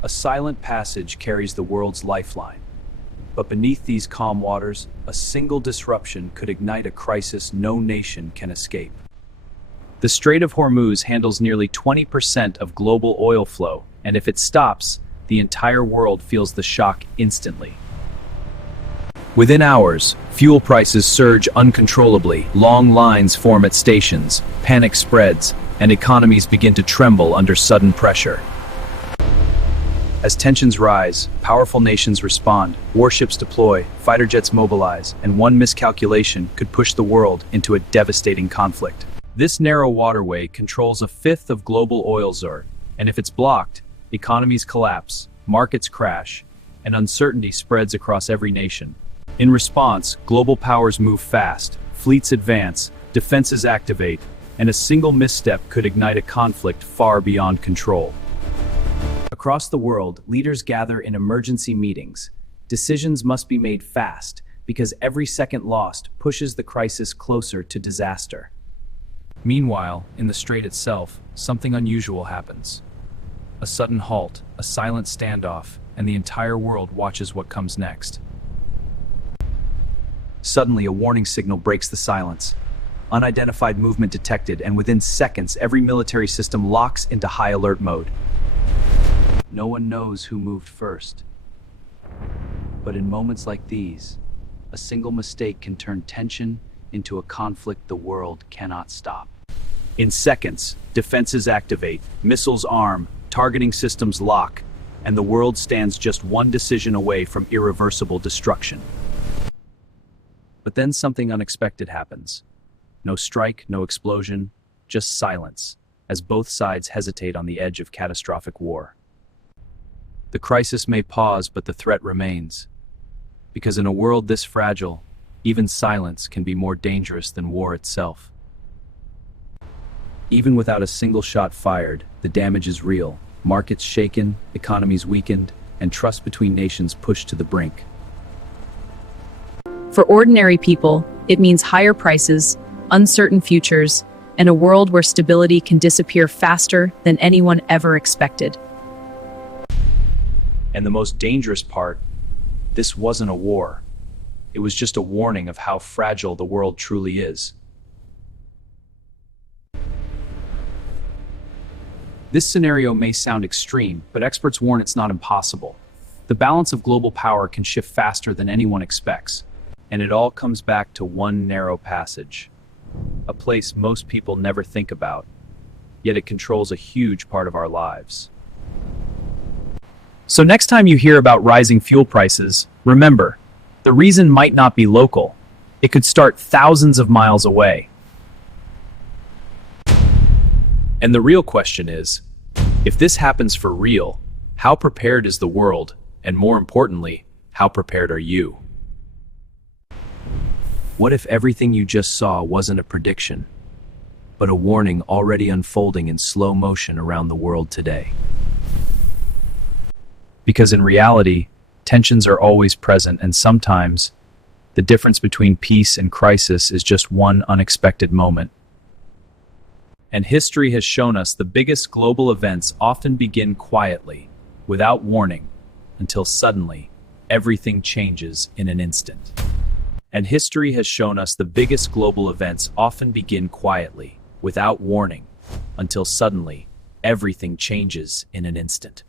A silent passage carries the world's lifeline. But beneath these calm waters, a single disruption could ignite a crisis no nation can escape. The Strait of Hormuz handles nearly 20% of global oil flow, and if it stops, the entire world feels the shock instantly. Within hours, fuel prices surge uncontrollably, long lines form at stations, panic spreads, and economies begin to tremble under sudden pressure. As tensions rise, powerful nations respond, warships deploy, fighter jets mobilize, and one miscalculation could push the world into a devastating conflict. This narrow waterway controls a fifth of global oil reserves, and if it's blocked, economies collapse, markets crash, and uncertainty spreads across every nation. In response, global powers move fast, fleets advance, defenses activate, and a single misstep could ignite a conflict far beyond control. Across the world, leaders gather in emergency meetings. Decisions must be made fast, because every second lost pushes the crisis closer to disaster. Meanwhile, in the strait itself, something unusual happens. A sudden halt, a silent standoff, and the entire world watches what comes next. Suddenly, a warning signal breaks the silence. Unidentified movement detected, and within seconds, every military system locks into high alert mode. No one knows who moved first. But in moments like these, a single mistake can turn tension into a conflict the world cannot stop. In seconds, defenses activate, missiles arm, targeting systems lock, and the world stands just one decision away from irreversible destruction. But then something unexpected happens. No strike, no explosion, just silence, as both sides hesitate on the edge of catastrophic war. The crisis may pause, but the threat remains. Because in a world this fragile, even silence can be more dangerous than war itself. Even without a single shot fired, the damage is real. Markets shaken, economies weakened, and trust between nations pushed to the brink. For ordinary people, it means higher prices, uncertain futures, and a world where stability can disappear faster than anyone ever expected. And the most dangerous part, this wasn't a war. It was just a warning of how fragile the world truly is. This scenario may sound extreme, but experts warn it's not impossible. The balance of global power can shift faster than anyone expects, and it all comes back to one narrow passage. A place most people never think about, yet it controls a huge part of our lives. So next time you hear about rising fuel prices, remember, the reason might not be local. It could start thousands of miles away. And the real question is, if this happens for real, how prepared is the world? And more importantly, how prepared are you? What if everything you just saw wasn't a prediction, but a warning already unfolding in slow motion around the world today? Because in reality, tensions are always present, and sometimes the difference between peace and crisis is just one unexpected moment. And history has shown us the biggest global events often begin quietly, without warning, until suddenly, everything changes in an instant. And history has shown us the biggest global events often begin quietly, without warning, until suddenly, everything changes in an instant.